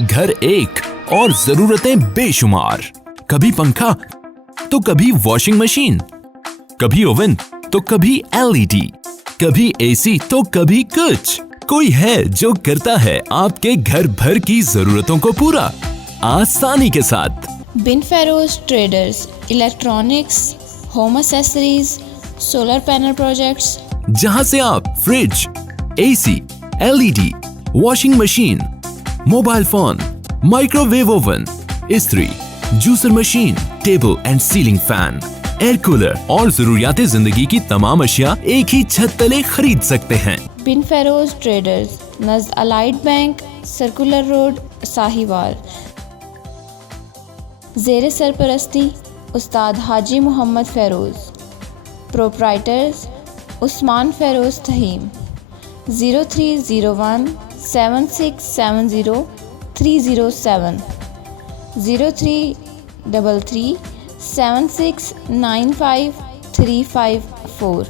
घर एक और जरूरतें बेशुमार। कभी पंखा तो कभी वॉशिंग मशीन, कभी ओवन तो कभी एलईडी, कभी एसी तो कभी कुछ। कोई है जो करता है आपके घर भर की जरूरतों को पूरा आसानी के साथ। बिन Feroz traders, electronics, home accessories, solar panel projects, जहां से आप fridge, AC, LED, washing machine, mobile phone, microwave oven, इस्त्री, juicer machine, table and ceiling fan, air cooler और जरूरियात जिंदगी की तमाम अशिया एक ही छत तले खरीद सकते हैं। बिन फेरोज ट्रेडर्स, नज़द allied bank, circular road, Sahiwal. ज़ेरे सरपरस्ती उस्ताद हाजी मोहम्मद फेरोज। प्रोप्राइटर्स उस्मान फेरोज तहीम। 0301 7670 307, 0333 7695 354।